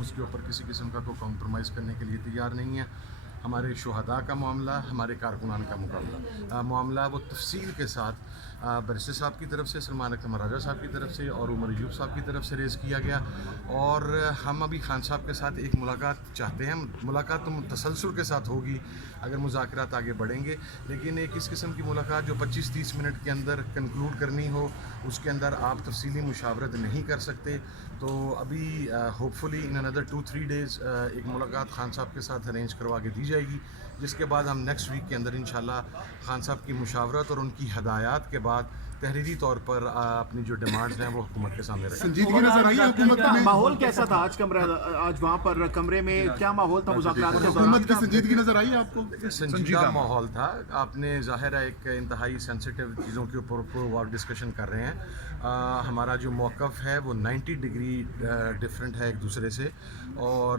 ہم اس کے اوپر کسی قسم کا کوئی کمپرومائز کرنے کے لیے تیار نہیں ہیں. ہمارے شہداء کا معاملہ, ہمارے کارکنان کا معاملہ وہ تفصیل کے ساتھ بیرسٹر صاحب کی طرف سے, سلمان اکرم راجہ صاحب کی طرف سے اور عمر ایوب صاحب کی طرف سے ریز کیا گیا. اور ہم ابھی خان صاحب کے ساتھ ایک ملاقات چاہتے ہیں. ملاقات تو تسلسل کے ساتھ ہوگی اگر مذاکرات آگے بڑھیں گے, لیکن ایک اس قسم کی ملاقات جو 25-30 منٹ کے اندر کنکلوڈ کرنی ہو, اس کے اندر آپ تفصیلی مشاورت نہیں کر سکتے. تو ابھی ہوپ فلی ان اندر 2-3 days ایک ملاقات خان صاحب کے ساتھ ارینج کروا کے دی جائے گی, جس کے بعد ہم نیکسٹ ویک کے اندر انشاءاللہ خان صاحب کی مشاورت اور ان کی ہدایات کے بعد تحریری طور پر اپنی جو ڈیمانڈز ہیں وہ حکومت کے سامنے رکھیں. سنجیدگی نظر آئی حکومت میں؟ ماحول کیسا تھا آج وہاں پر کمرے میں, کیا ماحول تھا مذاکرات کے دوران؟ حکومت کی سنجیدگی نظر آئی آپ کو؟ سنجیدہ ماحول تھا. آپ نے ظاہر ہے ایک انتہائی سینسیٹیو چیزوں کے اوپر ڈسکشن کر رہے ہیں. ہمارا جو موقف ہے وہ 90 ڈگری ڈفرینٹ ہے ایک دوسرے سے, اور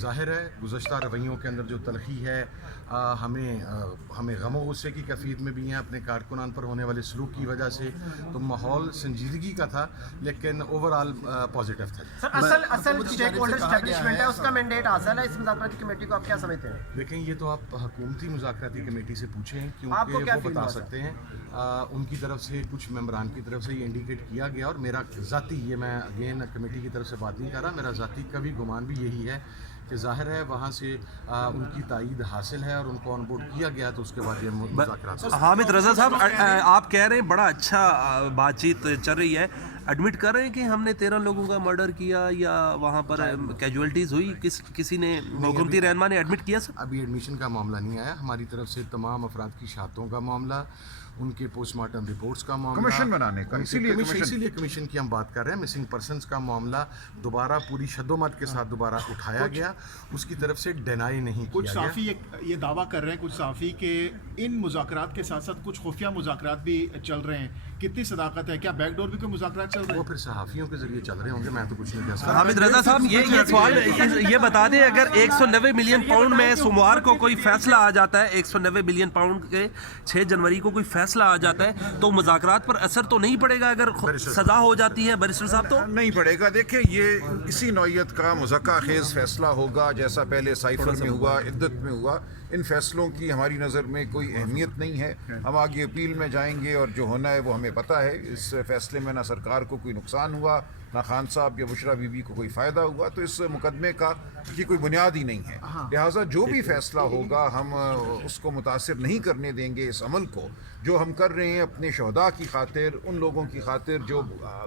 ظاہر ہے گزشتہ رویوں کے اندر جو تلخی ہے, ہمیں غم و غصے کی کیفیت میں بھی ہیں اپنے کارکنان پر ہونے والے سلوک کی وجہ سے. تو ماحول سنجیدگی کا تھا, لیکن اوور آل پازیٹیو تھا. سر اصل اسٹیک ہولڈر اسٹیبلشمنٹ ہے, اس کا مینڈیٹ حاصل ہے اس مذاکراتی کمیٹی کو, آپ کیا سمجھتے ہیں؟ دیکھیں, یہ تو آپ حکومتی مذاکراتی کمیٹی سے پوچھیں, کیونکہ وہ بتا سکتے ہیں. ان کی طرف سے کچھ ممبران کی طرف سے یہ انڈیکیٹ کیا گیا, اور میرا ذاتی, یہ میں اگین کمیٹی کی طرف سے بات نہیں کر رہا, میرا ذاتی کا بھی گمان بھی یہی ہے کہ ظاہر ہے وہاں سے ان کی تائید حاصل ہے اور ان کو آن بورڈ کیا گیا, تو اس کے بعد یہ مذاکرات. حامد رضا صاحب, آپ کہہ رہے ہیں بڑا اچھا بات چیت چل رہی ہے, ایڈمٹ کر رہے ہیں کہ ہم نے 13 لوگوں کا مرڈر کیا یا وہاں پر کیجویلٹیز ہوئی, کسی نے حکومتی رہنما نے ایڈمٹ کیا؟ سر ابھی ایڈمیشن کا معاملہ نہیں آیا. ہماری طرف سے تمام افراد کی شہادتوں کا معاملہ, ان کے پوسٹ مارٹم رپورٹس کا معاملہ, کمیشن بنانے کا, اسی لیے کمیشن کی ہم بات کر رہے ہیں. مسنگ پرسنس کا معاملہ دوبارہ پوری شد و مت کے ساتھ دوبارہ اٹھایا گیا, اس کی طرف سے ڈینائی نہیں کچھ کیا گیا. صحافی یہ دعویٰ کر رہے ہیں, کچھ صحافی کہ ان مذاکرات کے ساتھ ساتھ کچھ خفیہ مذاکرات بھی چل رہے ہیں. کتنی صداقت ہے؟ کیا بیک ڈور بھی کوئی مذاکرات چل رہے ہیں؟ وہ پھر صحافیوں کے ذریعے چل رہے ہوں گے, میں تو کچھ نہیں کہہ سکتا. حامد رضا صاحب, یہ سوال یہ بتا دیں, اگر 190 ملین پاؤنڈ میں سوموار کو کوئی فیصلہ آ جاتا ہے, 190 ملین پاؤنڈ کے 6 جنوری کو کوئی فیصلہ آ جاتا ہے, تو مذاکرات پر اثر تو نہیں پڑے گا اگر سزا ہو جاتی ہے بیرسٹر صاحب؟ تو نہیں پڑے گا. دیکھیں, یہ اسی نوعیت کا مذاکرہ خیز فیصلہ ہوگا جیسا پہلے سائفر میں ہوا, عدت میں ہوا. ان فیصلوں کی ہماری نظر میں کوئی اہمیت نہیں ہے. ہم آگے اپیل میں جائیں گے اور جو ہونا ہے وہ ہمیں پتہ ہے. اس فیصلے میں نہ سرکار کو کوئی نقصان ہوا, نہ خان صاحب یا بشرا بی بی کو کوئی فائدہ ہوا, تو اس مقدمے کی کوئی بنیاد ہی نہیں ہے. لہٰذا جو بھی فیصلہ ہوگا ہم اس کو متاثر نہیں کرنے دیں گے. اس عمل کو جو ہم کر رہے ہیں اپنے شہداء کی خاطر, ان لوگوں کی خاطر جو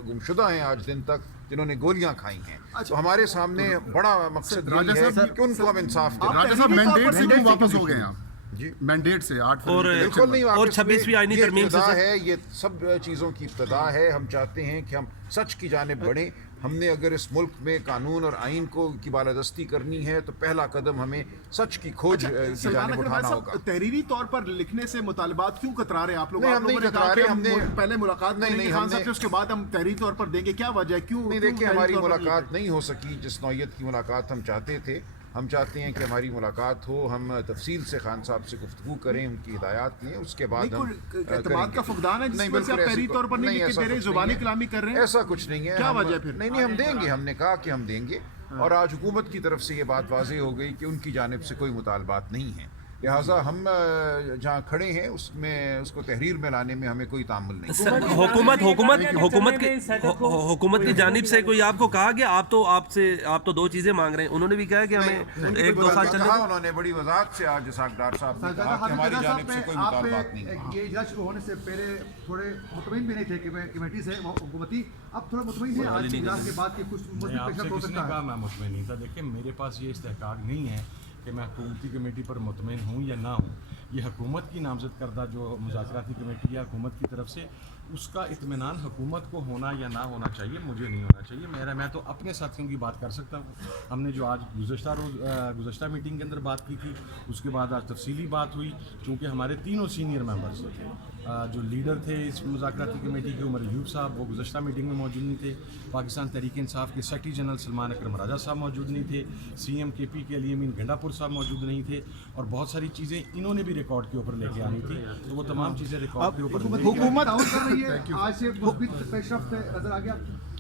گمشدہ ہیں آج دن تک, جنہوں نے گولیاں کھائی ہیں, تو ہمارے سامنے بڑا مقصد یہ ہے کہ ان کو ہم انصاف دیں. راجہ صاحب, مینڈیٹ سے کیوں واپس ہو گئے آپ؟ جی, مینڈیٹ سے 8 بالکل نہیں اور واپس. 26ویں آئینی ترمیم سے ہے, یہ سب چیزوں کی ابتدا ہے. ہم چاہتے ہیں کہ ہم سچ کی جانب بڑھیں. ہم نے اگر اس ملک میں قانون اور آئین کی بالادستی کرنی ہے تو پہلا قدم ہمیں سچ کی کھوج کی جانب اٹھانا ہوگا. تحریری طور پر لکھنے سے مطالبات کیوں کترا رہے ہیں آپ لوگ؟ نہیں, ہم نہیں کترا رہے. ہم نے پہلے ملاقات نہیں خان صاحب سے, اس کے بعد ہم تحریری طور پر دیں گے, کیا وجہ ہے؟ کیوں نہیں؟ دیکھیں, ہماری ملاقات نہیں ہو سکی جس نوعیت کی ملاقات ہم چاہتے تھے. ہم چاہتے ہیں کہ ہماری ملاقات ہو, ہم تفصیل سے خان صاحب سے گفتگو کریں, ان کی ہدایات لیں, اس کے بعد ہم اعتماد کا فقدان ہے جس وجہ سے آپ تحریری طور پر نہیں لکھ دے رہے, زبانی کلامی کر رہے ہیں. ایسا کچھ نہیں ہے. کیا وجہ پھر؟ نہیں, ہم دیں گے. ہم نے کہا کہ ہم دیں گے, اور آج حکومت کی طرف سے یہ بات واضح ہو گئی کہ ان کی جانب سے کوئی مطالبات نہیں ہیں. لہٰذا ہم جہاں کھڑے ہیں اس کو تحریر میں لانے میں ہمیں کوئی تعامل نہیں. حکومت کی جانب سے کوئی آپ کو کہا گیا؟ آپ تو 2 چیزیں مانگ رہے ہیں, انہوں نے بھی کہا کہ ہمیں 1-2 سال چلے. انہوں نے بڑی وضاحت سے آج اسحاق ڈار صاحب نے کہا کہ ہماری جانب سے کوئی مطالبات نہیں. یہ اجلاس شروع ہونے سے پہلے تھوڑے مطمئن بھی نہیں تھے کہ کمیٹی سے حکومتی, اب تھوڑا مطمئن ہے آج اجلاس کے بعد کہ کچھ پیش ہو سکتا ہے. میں مطمئن نہیں تھا. دیکھیں, میرے پاس یہ استحقاق نہیں ہے کہ میں حکومتی کمیٹی پر مطمئن ہوں یا نہ ہوں. یہ حکومت کی نامزد کردہ جو مذاکراتی کمیٹی ہے حکومت کی طرف سے, اس کا اطمینان حکومت کو ہونا یا نہ ہونا چاہیے, مجھے نہیں ہونا چاہیے. میں تو اپنے ساتھیوں کی بات کر سکتا ہوں. ہم نے جو آج گزشتہ میٹنگ کے اندر بات کی تھی, اس کے بعد آج تفصیلی بات ہوئی, چونکہ ہمارے تینوں سینئر ممبرس جو لیڈر تھے اس مذاکراتی کمیٹی کے, عمر ایوب صاحب, وہ گزشتہ میٹنگ میں موجود نہیں تھے. پاکستان تحریک انصاف کے سیکرٹری جنرل سلمان اکرم راجہ صاحب موجود نہیں تھے. CM KP کے علی امین گنڈا پور صاحب موجود نہیں تھے, اور بہت ساری چیزیں انہوں نے بھی ریکارڈ کے اوپر لے کے آنی تھی, تو وہ تمام چیزیں ریکارڈ کے اوپر. حکومت کر رہی ہے, آج سے مثبت پیش رفت نظر آ گیا.